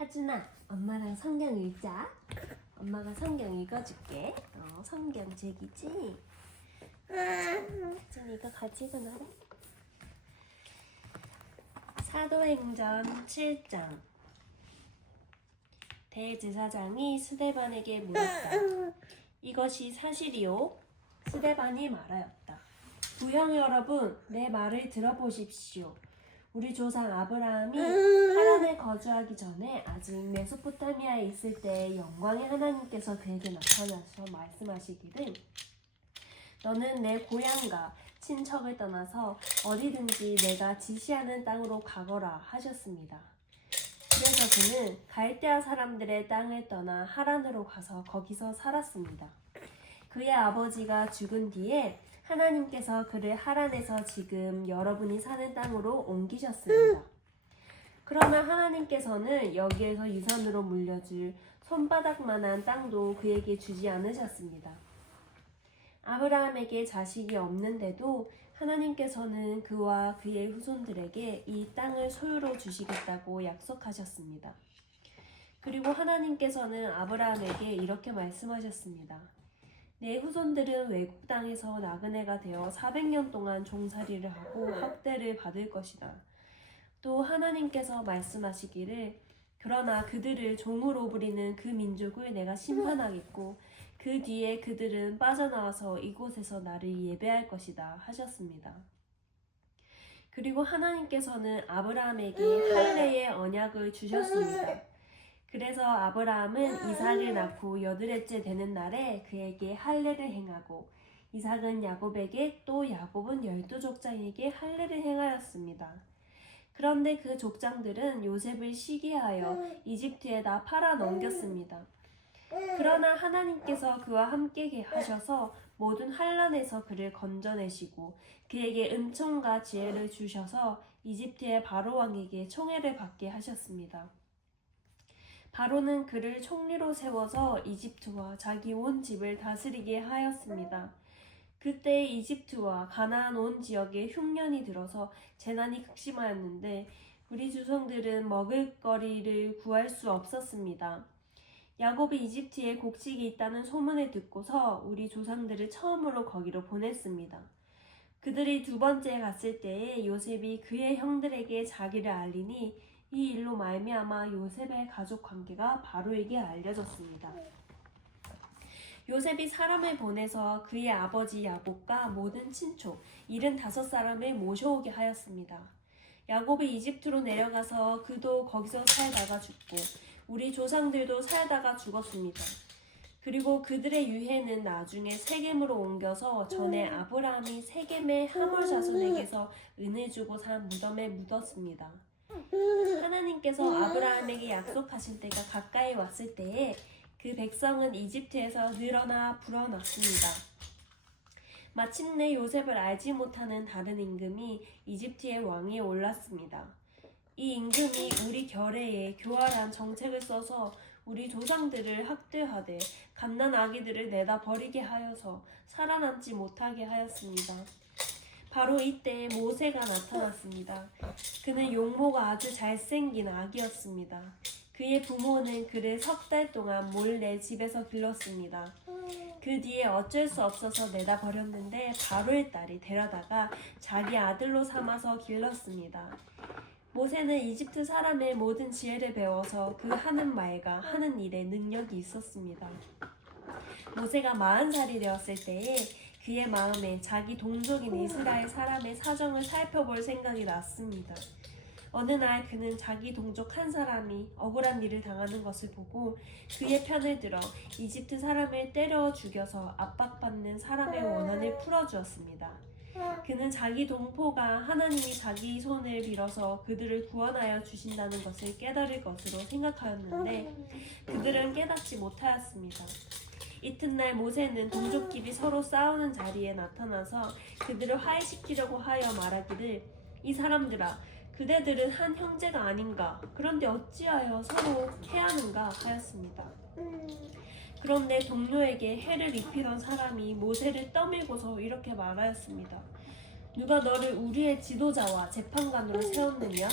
하준아, 엄마랑 성경 읽자. 엄마가 성경 읽어줄게. 성경 책이지? 하준이 이거 가지고 놀아. 사도행전 7장. 대제사장이 스데반에게 물었다. 이것이 사실이요? 스데반이 말하였다. 부형 여러분, 내 말을 들어보십시오. 우리 조상 아브라함이 하란에 거주하기 전에 아직 메소포타미아에 있을 때 영광의 하나님께서 그에게 나타나셔 말씀하시기를 너는 내 고향과 친척을 떠나서 어디든지 내가 지시하는 땅으로 가거라 하셨습니다. 그래서 그는 갈대아 사람들의 땅을 떠나 하란으로 가서 거기서 살았습니다. 그의 아버지가 죽은 뒤에 하나님께서 그를 하란에서 지금 여러분이 사는 땅으로 옮기셨습니다. 그러나 하나님께서는 여기에서 유산으로 물려줄 손바닥만한 땅도 그에게 주지 않으셨습니다. 아브라함에게 자식이 없는데도 하나님께서는 그와 그의 후손들에게 이 땅을 소유로 주시겠다고 약속하셨습니다. 그리고 하나님께서는 아브라함에게 이렇게 말씀하셨습니다. 내 후손들은 외국 땅에서 나그네가 되어 400년 동안 종살이를 하고 학대를 받을 것이다. 또 하나님께서 말씀하시기를 그러나 그들을 종으로 부리는 그 민족을 내가 심판하겠고 그 뒤에 그들은 빠져나와서 이곳에서 나를 예배할 것이다 하셨습니다. 그리고 하나님께서는 아브라함에게 할례의 언약을 주셨습니다. 그래서 아브라함은 이삭을 낳고 8일째 되는 날에 그에게 할례를 행하고 이삭은 야곱에게 또 야곱은 12족장에게 할례를 행하였습니다. 그런데 그 족장들은 요셉을 시기하여 이집트에다 팔아 넘겼습니다. 그러나 하나님께서 그와 함께 하셔서 모든 환난에서 그를 건져내시고 그에게 은총과 지혜를 주셔서 이집트의 바로 왕에게 총애를 받게 하셨습니다. 바로는 그를 총리로 세워서 이집트와 자기 온 집을 다스리게 하였습니다. 그때 이집트와 가나안 온 지역에 흉년이 들어서 재난이 극심하였는데 우리 조상들은 먹을거리를 구할 수 없었습니다. 야곱이 이집트에 곡식이 있다는 소문을 듣고서 우리 조상들을 처음으로 거기로 보냈습니다. 그들이 두 번째 갔을 때에 요셉이 그의 형들에게 자기를 알리니 이 일로 말미암아 요셉의 가족 관계가 바로에게 알려졌습니다. 요셉이 사람을 보내서 그의 아버지 야곱과 모든 친족 75사람을 모셔오게 하였습니다. 야곱이 이집트로 내려가서 그도 거기서 살다가 죽고 우리 조상들도 살다가 죽었습니다. 그리고 그들의 유해는 나중에 세겜으로 옮겨서 전에 아브라함이 세겜의 하몰 자손에게서 은을 주고 산 무덤에 묻었습니다. 하나님께서 아브라함에게 약속하신 때가 가까이 왔을 때에 그 백성은 이집트에서 늘어나 불어났습니다. 마침내 요셉을 알지 못하는 다른 임금이 이집트의 왕위에 올랐습니다. 이 임금이 우리 결의에 교활한 정책을 써서 우리 조상들을 학대하되 갓난 아기들을 내다 버리게 하여서 살아남지 못하게 하였습니다. 바로 이때 모세가 나타났습니다. 그는 용모가 아주 잘생긴 아기였습니다. 그의 부모는 그를 3달 동안 몰래 집에서 길렀습니다. 그 뒤에 어쩔 수 없어서 내다 버렸는데 바로의 딸이 데려다가 자기 아들로 삼아서 길렀습니다. 모세는 이집트 사람의 모든 지혜를 배워서 그 하는 말과 하는 일에 능력이 있었습니다. 모세가 40살이 되었을 때에 그의 마음에 자기 동족인 이스라엘 사람의 사정을 살펴볼 생각이 났습니다. 어느 날 그는 자기 동족 한 사람이 억울한 일을 당하는 것을 보고 그의 편을 들어 이집트 사람을 때려 죽여서 압박받는 사람의 원한을 풀어주었습니다. 그는 자기 동포가 하나님이 자기 손을 빌어서 그들을 구원하여 주신다는 것을 깨달을 것으로 생각하였는데 그들은 깨닫지 못하였습니다. 이튿날 모세는 동족끼리 서로 싸우는 자리에 나타나서 그들을 화해시키려고 하여 말하기를 이 사람들아 그대들은 한 형제가 아닌가 그런데 어찌하여 서로 해하는가 하였습니다. 그런데 동료에게 해를 입히던 사람이 모세를 떠밀고서 이렇게 말하였습니다. 누가 너를 우리의 지도자와 재판관으로 세웠느냐?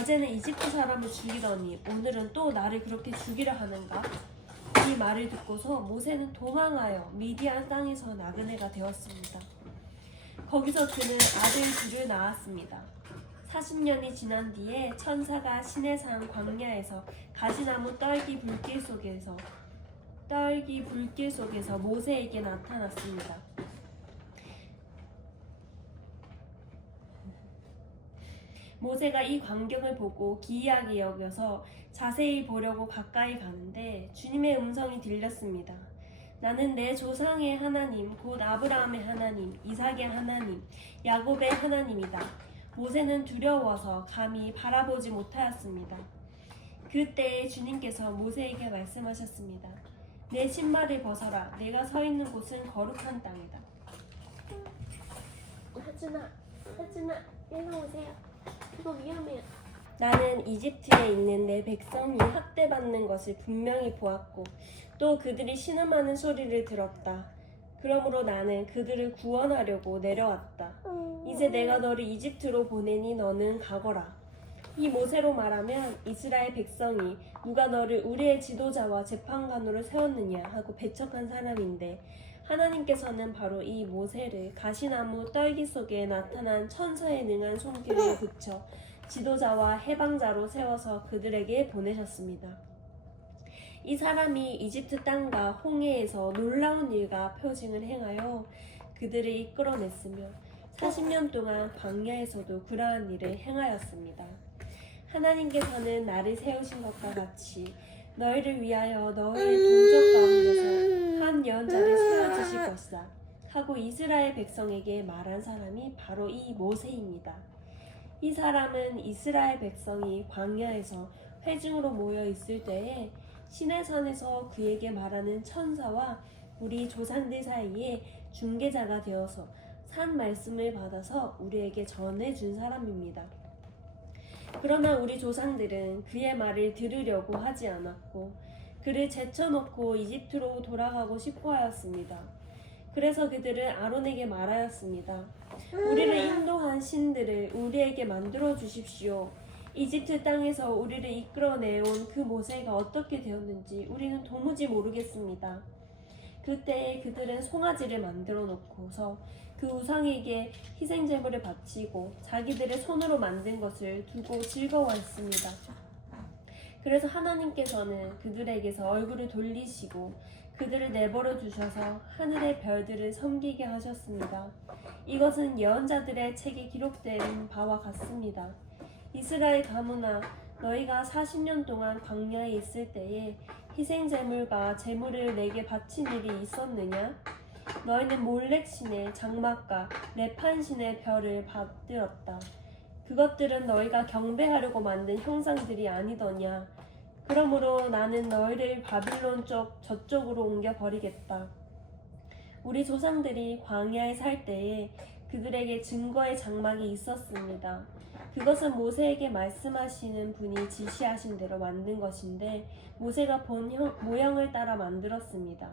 어제는 이집트 사람을 죽이더니 오늘은 또 나를 그렇게 죽이려 하는가? 이 말을 듣고서 모세는 도망하여 미디안 땅에서 나그네가 되었습니다. 거기서 그는 아들 둘을 낳았습니다. 40년이 지난 뒤에 천사가 시내산 광야에서 가시나무 떨기 불길 속에서 모세에게 나타났습니다. 모세가 이 광경을 보고 기이하게 여겨서 자세히 보려고 가까이 가는데 주님의 음성이 들렸습니다. 나는 내 조상의 하나님, 곧 아브라함의 하나님, 이삭의 하나님, 야곱의 하나님이다. 모세는 두려워서 감히 바라보지 못하였습니다. 그때 주님께서 모세에게 말씀하셨습니다. 내 신발을 벗어라. 내가 서 있는 곳은 거룩한 땅이다. 하준아, 일로 오세요. 이거 위험해요. 나는 이집트에 있는 내 백성이 학대받는 것을 분명히 보았고 또 그들이 신음하는 소리를 들었다. 그러므로 나는 그들을 구원하려고 내려왔다. 이제 내가 너를 이집트로 보내니 너는 가거라. 이 모세로 말하면 이스라엘 백성이 누가 너를 우리의 지도자와 재판관으로 세웠느냐 하고 배척한 사람인데 하나님께서는 바로 이 모세를 가시나무 떨기 속에 나타난 천사에 능한 손길을 붙여 지도자와 해방자로 세워서 그들에게 보내셨습니다. 이 사람이 이집트 땅과 홍해에서 놀라운 일과 표징을 행하여 그들을 이끌어냈으며 40년 동안 광야에서도 그러한 일을 행하였습니다. 하나님께서는 나를 세우신 것과 같이 너희를 위하여 너희의 동족 가운데서 한 예언자를 세워주실 것이다 하고 이스라엘 백성에게 말한 사람이 바로 이 모세입니다. 이 사람은 이스라엘 백성이 광야에서 회중으로 모여 있을 때에 시내산에서 그에게 말하는 천사와 우리 조상들 사이에 중개자가 되어서 산 말씀을 받아서 우리에게 전해준 사람입니다. 그러나 우리 조상들은 그의 말을 들으려고 하지 않았고 그를 제쳐놓고 이집트로 돌아가고 싶어 하였습니다. 그래서 그들은 아론에게 말하였습니다. 우리를 인도한 신들을 우리에게 만들어 주십시오. 이집트 땅에서 우리를 이끌어내온 그 모세가 어떻게 되었는지 우리는 도무지 모르겠습니다. 그때 그들은 송아지를 만들어 놓고서 그 우상에게 희생제물을 바치고 자기들의 손으로 만든 것을 두고 즐거워했습니다. 그래서 하나님께서는 그들에게서 얼굴을 돌리시고 그들을 내버려 두셔서 하늘의 별들을 섬기게 하셨습니다. 이것은 예언자들의 책에 기록된 바와 같습니다. 이스라엘 가문아, 너희가 40년 동안 광야에 있을 때에 희생제물과 제물을 내게 바친 일이 있었느냐? 너희는 몰렉신의 장막과 레판신의 별을 받들었다. 그것들은 너희가 경배하려고 만든 형상들이 아니더냐? 그러므로 나는 너희를 바빌론 저쪽으로 옮겨버리겠다. 우리 조상들이 광야에 살 때에 그들에게 증거의 장막이 있었습니다. 그것은 모세에게 말씀하시는 분이 지시하신 대로 만든 것인데 모세가 본 모형을 따라 만들었습니다.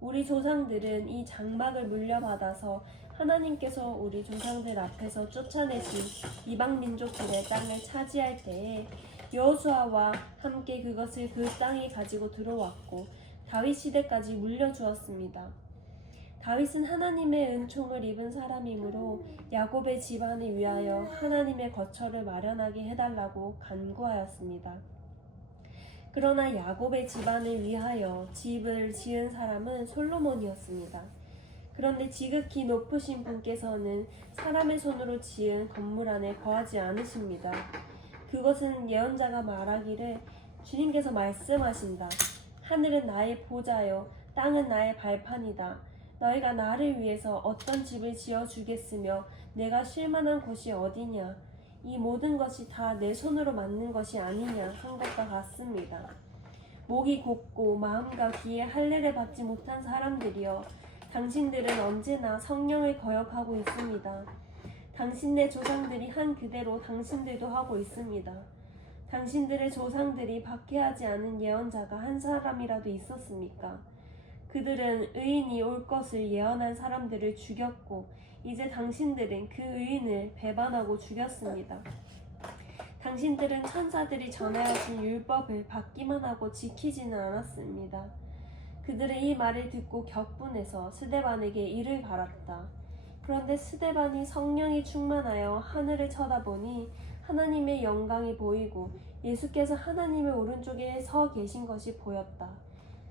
우리 조상들은 이 장막을 물려받아서 하나님께서 우리 조상들 앞에서 쫓아내신 이방 민족들의 땅을 차지할 때에 여호수아와 함께 그것을 그 땅에 가지고 들어왔고 다윗 시대까지 물려주었습니다. 다윗은 하나님의 은총을 입은 사람이므로 야곱의 집안을 위하여 하나님의 거처를 마련하게 해달라고 간구하였습니다. 그러나 야곱의 집안을 위하여 집을 지은 사람은 솔로몬이었습니다. 그런데 지극히 높으신 분께서는 사람의 손으로 지은 건물 안에 거하지 않으십니다. 그것은 예언자가 말하기를 주님께서 말씀하신다. 하늘은 나의 보좌요 땅은 나의 발판이다. 너희가 나를 위해서 어떤 집을 지어주겠으며 내가 쉴 만한 곳이 어디냐. 이 모든 것이 다 내 손으로 만든 것이 아니냐 한 것과 같습니다. 목이 곧고 마음과 귀에 할례를 받지 못한 사람들이여, 당신들은 언제나 성령을 거역하고 있습니다. 당신네 조상들이 한 그대로 당신들도 하고 있습니다. 당신들의 조상들이 박해하지 않은 예언자가 한 사람이라도 있었습니까? 그들은 의인이 올 것을 예언한 사람들을 죽였고 이제 당신들은 그 의인을 배반하고 죽였습니다. 당신들은 천사들이 전하여진 율법을 받기만 하고 지키지는 않았습니다. 그들은 이 말을 듣고 격분해서 스데반에게 이를 갈았다. 그런데 스데반이 성령이 충만하여 하늘을 쳐다보니 하나님의 영광이 보이고 예수께서 하나님의 오른쪽에 서 계신 것이 보였다.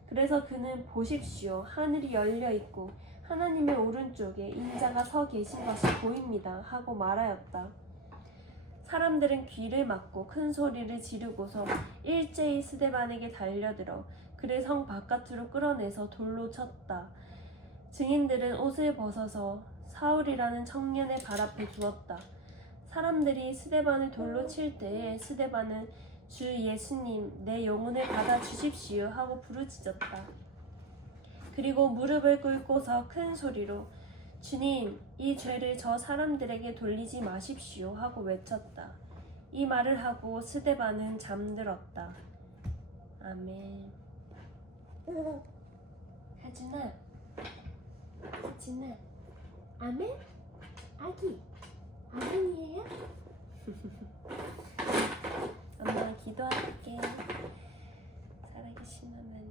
그래서 그는 보십시오, 하늘이 열려 있고 하나님의 오른쪽에 인자가 서 계신 것이 보입니다 하고 말하였다. 사람들은 귀를 막고 큰 소리를 지르고서 일제히 스데반에게 달려들어 그를 성 바깥으로 끌어내서 돌로 쳤다. 증인들은 옷을 벗어서 사울이라는 청년의 발 앞에 두었다. 사람들이 스데반을 돌로 칠 때에 스데반은 주 예수님, 내 영혼을 받아 주십시오 하고 부르짖었다. 그리고 무릎을 꿇고서 큰 소리로 주님, 이 죄를 저 사람들에게 돌리지 마십시오 하고 외쳤다. 이 말을 하고 스데반은 잠들었다. 아멘. 하준아, 아멘? 아기, 아멘이에요? 엄마 기도할게. 살아계신 하나님,